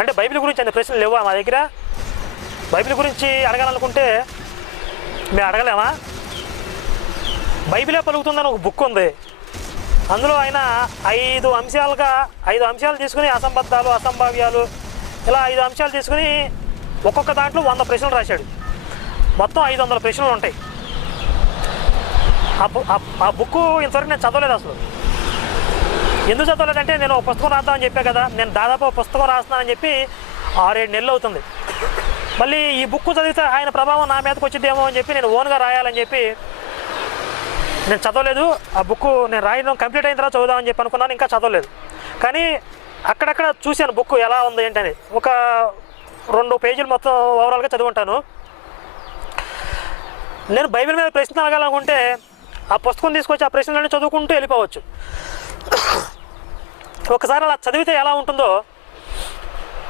అంటే బైబిల్ గురించి అన్ని ప్రశ్నలు లేవా మా దగ్గర? బైబిల్ గురించి అడగాలనుకుంటే మేము అడగలేమా? బైబిలే పలుకుతుందని ఒక బుక్ ఉంది, అందులో ఆయన 5 అంశాలు తీసుకుని అసంబద్ధాలు, అసంభావ్యాలు, ఇలా 5 అంశాలు తీసుకుని ఒక్కొక్క దాంట్లో 100 ప్రశ్నలు రాశాడు. మొత్తం 500 ప్రశ్నలు ఉంటాయి. ఆ బుక్ ఇంతవరకు నేను చదవలేదు అసలు. ఎందుకు చదవలేదంటే, నేను ఒక పుస్తకం రాద్దామని చెప్పా కదా, నేను దాదాపు పుస్తకం రాస్తున్నానని చెప్పి 6-7 నెలలు అవుతుంది. మళ్ళీ ఈ బుక్ చదివితే ఆయన ప్రభావం నా మీదకి వచ్చిద్దేమో అని చెప్పి నేను ఓన్గా రాయాలని చెప్పి నేను చదవలేదు. ఆ బుక్ నేను రాయడం కంప్లీట్ అయిన తర్వాత చదువుదామని చెప్పి అనుకున్నాను, ఇంకా చదవలేదు. కానీ అక్కడక్కడ చూశాను బుక్ ఎలా ఉంది ఏంటని. ఒక 2 పేజీలు మొత్తం ఓవరాల్గా చదువుంటాను. నేను బైబిల్ మీద ప్రశ్న అడగాలనుకుంటే ఆ పుస్తకం తీసుకొచ్చి ఆ ప్రశ్నలన్నీ చదువుకుంటూ వెళ్ళిపోవచ్చు. ఒకసారి అలా చదివితే ఎలా ఉంటుందో